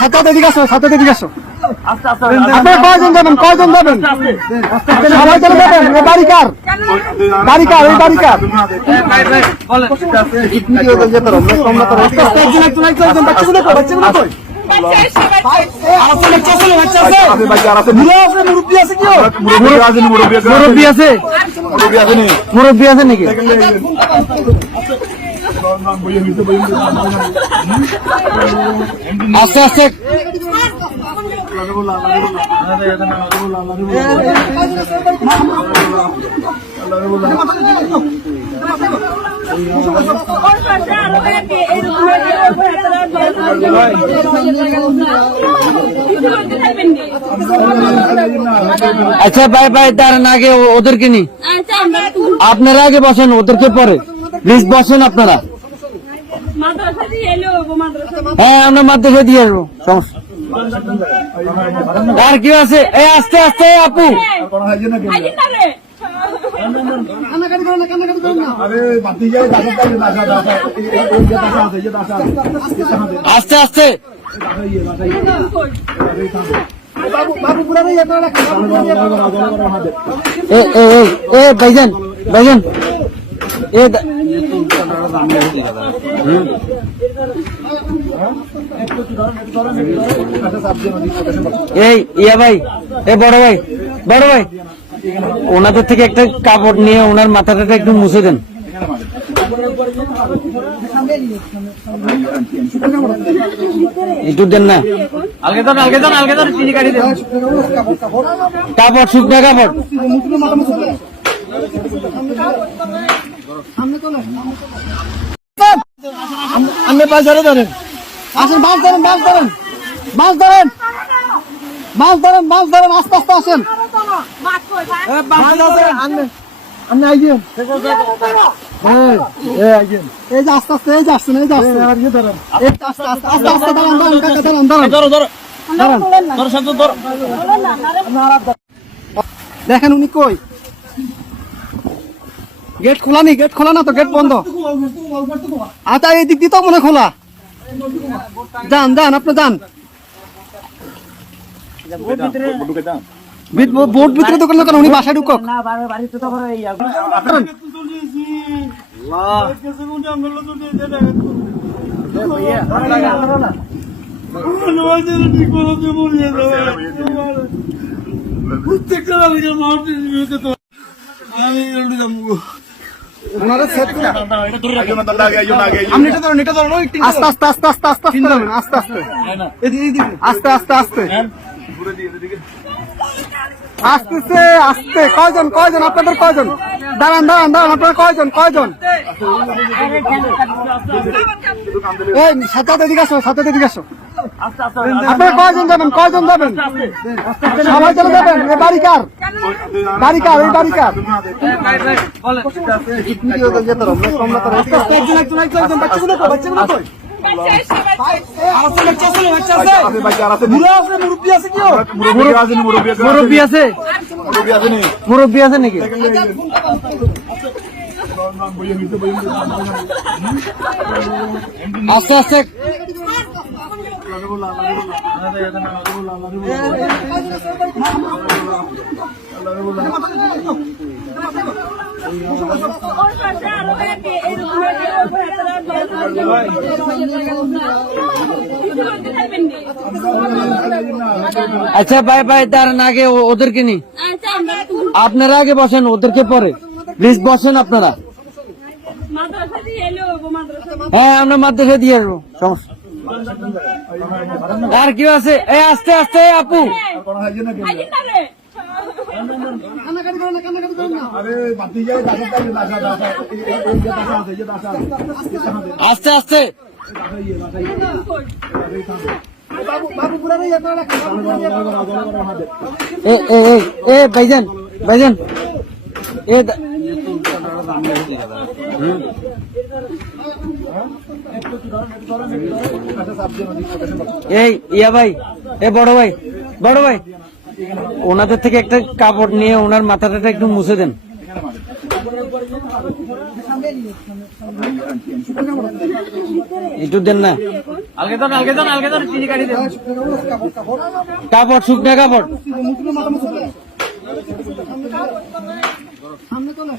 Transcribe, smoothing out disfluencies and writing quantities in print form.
সাথে দিকে আসো, সাথে দিকে আসো। আপনারা কয়জন যাবেন, কয়জন যাবেন? সবাই চলে যাবেন। এই বাড়ি কার? বাড়ি কার? এই বাড়ি কার? বাচ্চাগুলো কই? বাচ্চাগুলো কই? মুরব্বী আছে, মুরব্বী আছে নাকি? আস্তে আস্তে আচ্ছা ভাই ভাই দাঁড়ান, আগে ওদেরকে নি, আপনারা আগে বসেন, ওদেরকে পরে প্লিজ বসেন আপনারা। হ্যাঁ আমরা মাদ্রাসা দিয়ে আসবো, সমস্যা আর কি আছে? এই আস্তে আস্তে আপু, আস্তে আস্তে ভাইজান ভাইজান এই ইয়া ভাই, এ বড় ভাই, বড় ভাই ওনাদের থেকে একটা কাপড় নিয়ে ওনার মাথাটা একটু মুছে দেন। একটু দেন না, কাপড়, শুকনা কাপড়। আপনি বাজারে ধরেন, আসেন, মাছ ধরেন, মাছ ধরেন, মাছ ধরেন, মাছ ধরেন, মাছ ধরেন, আস্তে আস্তে আসেন। আপনি আইছেন, এই যে আস্তে আস্তে, এই যে আসছেন, এই যে আসছেন, আস্তে আস্তে আস্তে আস্তে দাঁড়ান, দাঁড়ান কাকা, দাঁড়ান, দাঁড়ান, দেখেন উনি কই? গেট খোলা নেই, গেট খোলা না তো, গেট বন্ধ। আচ্ছা এই দিক দিয়ে তো মনে খোলা। যান যান, আপনি যান, বোট ভিতরে দোকান দোকান, উনি বাসায় ঢুকক। আস্তে আস্তে আস্তে আস্তে আস্তে আস্তে আস্তে আস্তে আস্তে আসতেছে, আসতে কয়জন, কয়জন আপনাদের কয়জন? দাঁড়ান দাঁড়ান দাঁড়ান, আপনারা কয়জন, কয়জন? এই সাথে দিকে আসো, সাথে দিকে আসো। আপনারা কয়জন যাবেন, কয়জন যাবেন? সবাই চলে যাবেন। এই বাড়ি কার? বাড়ি কার? এই বাড়ি কার? বাচ্চাগুলো কই? বাচ্চাগুলো কই? মুরব্বী আছে, মুরব্বী আছে নাকি? আস্তে আস্তে আচ্ছা ভাই ভাই দাঁড়ান, আগে ওদেরকে নি, আপনারা আগে বসেন, ওদেরকে পরে প্লিজ বসেন আপনারা। হ্যাঁ আমরা মাদ্রাসা দিয়ে আসবো, সমস্যা আর কি আছে? এই আস্তে আস্তে আপু, আস্তে আস্তে ভাইজান ভাইজান এই ইয়া ভাই, এ বড় ভাই, বড় ভাই ওনাদের থেকে একটা কাপড় নিয়ে ওনার মাথাটা একটু মুছে দেন। একটু দেন না, কাপড় শুকনা কাপড়। সামনে চলে